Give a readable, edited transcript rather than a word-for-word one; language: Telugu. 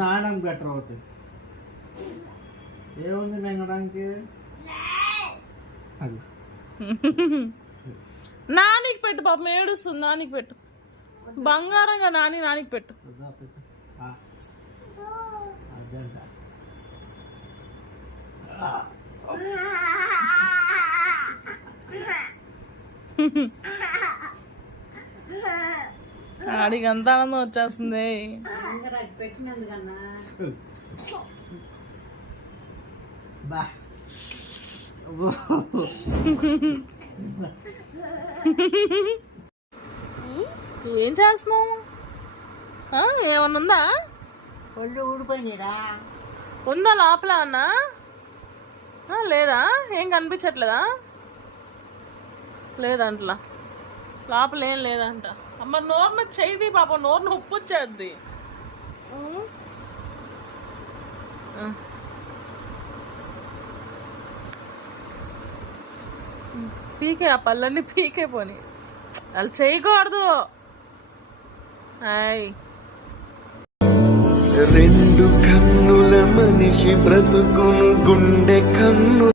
నాయనకు బెటర్ ఒకటి ఏముంది మింగడానికి అది నానికి పెట్టు పాపం ఏడుస్తుంది. నానికి పెట్టు బంగారంగా నానికి పెట్టు. ఆడికి అంత ఆనందం వచ్చేస్తుంది. పెట్టినందుకన్నా బా ఏం చేస్తున్నావు? ఏమన్నా ఉందా? ఒళ్ళు ఊడిపోయినారా? ఉందా లోపల అన్నా? లేదా? ఏం కనిపించట్లేదా? లేదంటలా లోపల ఏం లేదంట. అమ్మ నోరున చేయి పాప, నోరున ఉప్పు వచ్చేది. పీకే ఆ పళ్ళన్నీ పీకే పోని, వాళ్ళు చేయకూడదు. రెండు కన్నుల మనిషి బ్రతుకును గుండె కన్ను